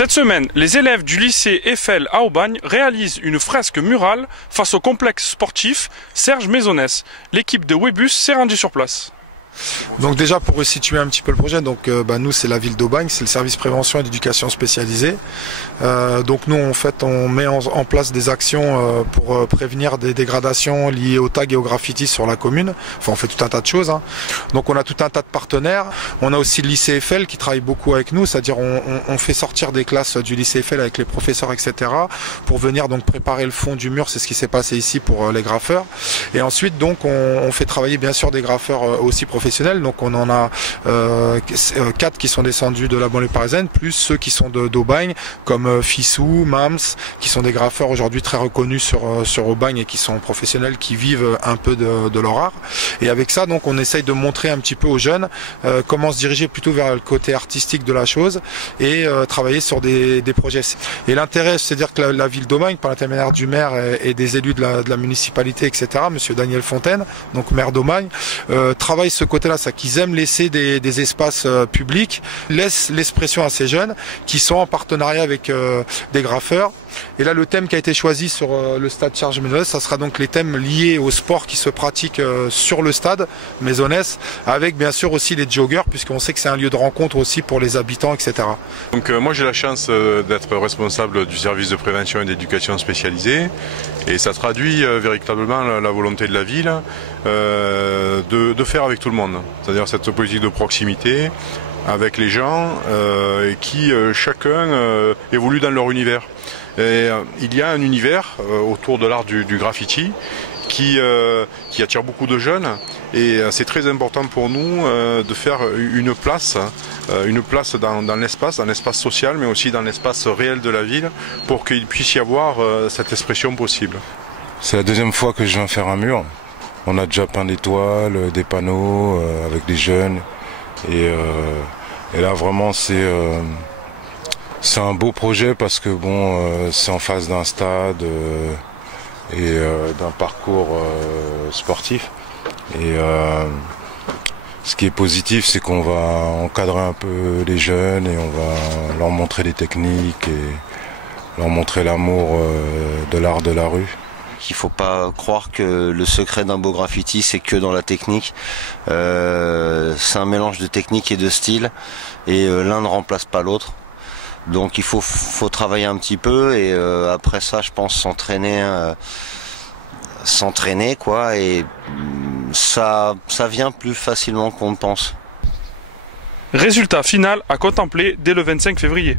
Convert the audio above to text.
Cette semaine, les élèves du lycée Eiffel à Aubagne réalisent une fresque murale face au complexe sportif Serge Maisonnès. L'équipe de Webus s'est rendue sur place. Donc déjà pour resituer un petit peu le projet, donc nous c'est la ville d'Aubagne, c'est le service prévention et d'éducation spécialisé. Donc nous en fait on met en place des actions pour prévenir des dégradations liées aux tags et aux graffitis sur la commune. Enfin on fait tout un tas de choses. Donc on a tout un tas de partenaires. On a aussi le lycée Eiffel qui travaille beaucoup avec nous, c'est-à-dire on fait sortir des classes du lycée Eiffel avec les professeurs etc. pour venir donc préparer le fond du mur. C'est ce qui s'est passé ici pour les graffeurs. Et ensuite donc on fait travailler bien sûr des graffeurs aussi professionnels. Donc on en a 4 qui sont descendus de la banlieue parisienne, plus ceux qui sont d'Aubagne, comme Fissou, Mams, qui sont des graffeurs aujourd'hui très reconnus sur Aubagne et qui sont professionnels, qui vivent un peu de leur art. Et avec ça, donc on essaye de montrer un petit peu aux jeunes comment se diriger plutôt vers le côté artistique de la chose et travailler sur des projets. Et l'intérêt, c'est-à-dire que la ville d'Aubagne, par l'intermédiaire du maire et des élus de la municipalité, etc., monsieur Daniel Fontaine, donc maire d'Aubagne, travaille ce côté-là, c'est qu'ils aiment laisser des espaces publics, laissent l'expression à ces jeunes qui sont en partenariat avec des graffeurs. Et là, le thème qui a été choisi sur le stade Serge Maisonnès, ça sera donc les thèmes liés au sport qui se pratique sur le stade Maisonnès, avec bien sûr aussi les joggers, puisqu'on sait que c'est un lieu de rencontre aussi pour les habitants, etc. Donc moi j'ai la chance d'être responsable du service de prévention et d'éducation spécialisée, et ça traduit véritablement la volonté de la ville de faire avec tout le monde, c'est-à-dire cette politique de proximité avec les gens qui chacun évolue dans leur univers. Et, il y a un univers autour de l'art du graffiti qui attire beaucoup de jeunes, et c'est très important pour nous de faire une place dans l'espace social, mais aussi dans l'espace réel de la ville, pour qu'il puisse y avoir cette expression possible. C'est la deuxième fois que je viens faire un mur. On a déjà peint des toiles, des panneaux avec des jeunes, et là vraiment c'est un beau projet parce que bon, c'est en face d'un stade et d'un parcours sportif. Et ce qui est positif, c'est qu'on va encadrer un peu les jeunes et on va leur montrer les techniques et leur montrer l'amour de l'art de la rue. Il ne faut pas croire que le secret d'un beau graffiti c'est que dans la technique. C'est un mélange de technique et de style, et l'un ne remplace pas l'autre. Donc il faut travailler un petit peu, et après ça je pense s'entraîner quoi, et ça vient plus facilement qu'on ne pense. Résultat final à contempler dès le 25 février.